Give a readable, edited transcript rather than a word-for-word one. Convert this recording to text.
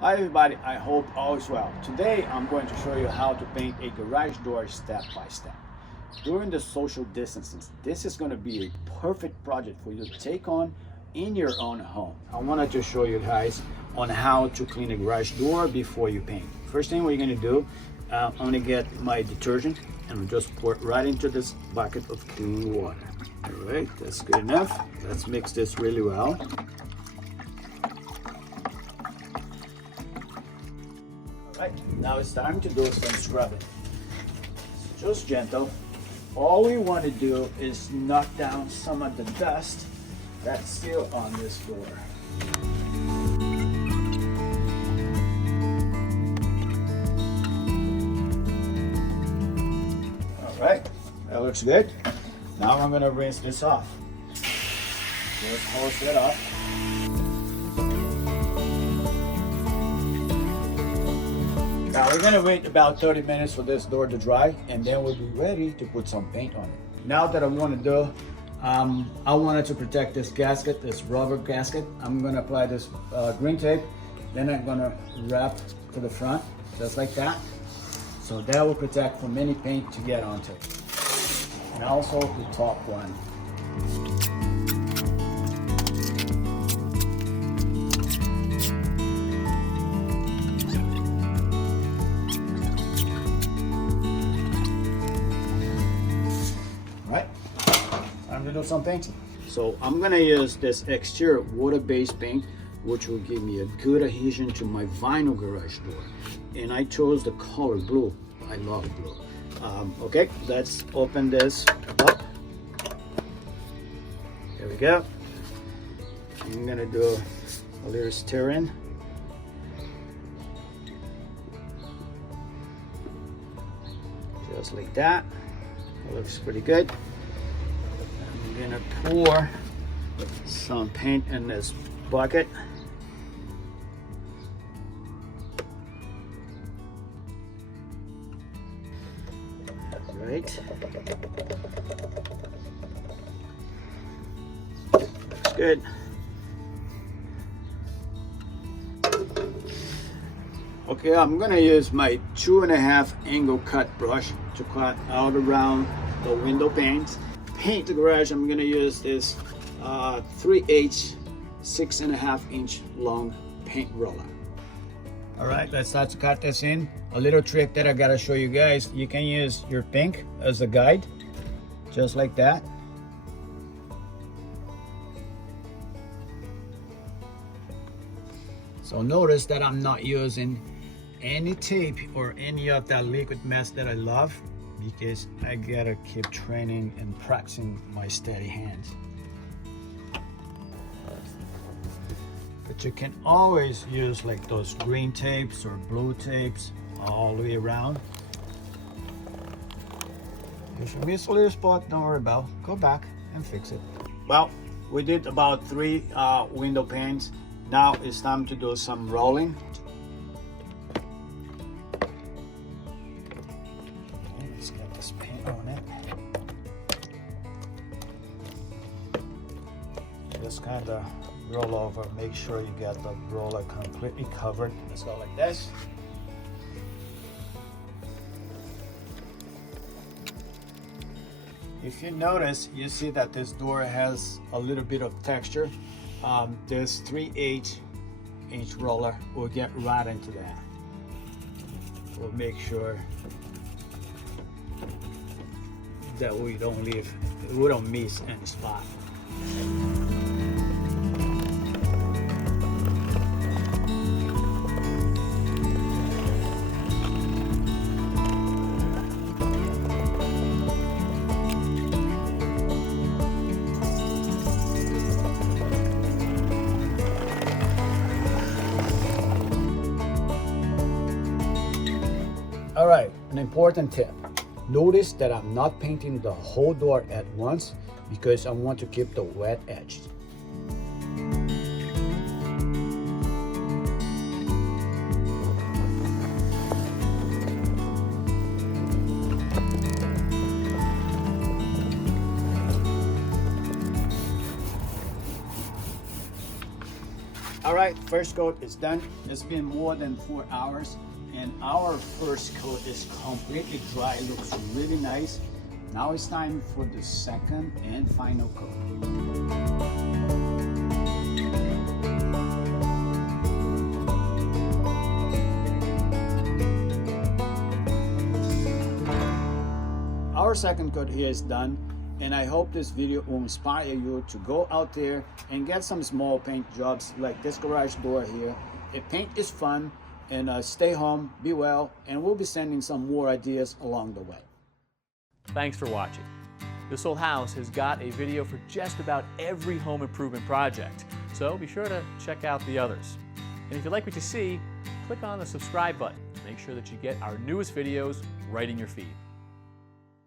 Hi everybody, I hope all is well. Today I'm going to show you how to paint a garage door step by step. During the social distancing, this is going to be a perfect project for you to take on in your own home. I wanted to show you guys on how to clean a garage door before you paint. First thing we're going to do, I'm going to get my detergent and just pour it right into this bucket of clean water. All right, that's good enough. Let's mix this really well. Right, now it's time to do some scrubbing. So just gentle. All we want to do is knock down some of the dust that's still on this door. All right, that looks good. Now I'm going to rinse this off. Just hose it off. Now we're gonna wait about 30 minutes for this door to dry, and then we'll be ready to put some paint on it. Now that I want to do, I wanted to protect this gasket, this rubber gasket. I'm gonna apply this green tape, then I'm gonna wrap to the front, just like that. So that will protect from any paint to get onto it. And also the top one. Right, time to do some painting. So I'm gonna use this exterior water-based paint, which will give me a good adhesion to my vinyl garage door. And I chose the color blue. I love blue. Okay, let's open this up. Here we go. I'm gonna do a little stirring. Just like that. It looks pretty good. I'm gonna pour some paint in this bucket. Right. Looks good. Okay, I'm gonna use my 2.5 angle cut brush to cut out around the window panes. Paint the garage, I'm gonna use this 3/8 6.5 inch long paint roller. All right, let's start to cut this in. A little trick that I gotta show you guys, you can use your pink as a guide, just like that. So notice that I'm not using any tape or any of that liquid mess that I love, because I gotta keep training and practicing my steady hands. But you can always use like those green tapes or blue tapes all the way around. If you miss a little spot, don't worry about it. Go back and fix it. Well, we did about 3 window panes. Now it's time to do some rolling. Let's get this paint on it. Just kind of roll over, make sure you get the roller completely covered. Let's go like this. If you notice, you see that this door has a little bit of texture. This 3/8 inch roller will get right into that. We'll make sure that we don't miss any spot. All right, an important tip. Notice that I'm not painting the whole door at once because I want to keep the wet edge. All right, first coat is done. It's been more than 4 hours, and our first coat is completely dry. It looks really nice. Now it's time for the second and final coat. Our second coat here is done, and I hope this video will inspire you to go out there and get some small paint jobs like this garage door here. Paint is fun, and stay home, be well, and we'll be sending some more ideas along the way. Thanks for watching. This Old House has got a video for just about every home improvement project, so be sure to check out the others. And if you like what you see, click on the subscribe button to make sure that you get our newest videos right in your feed.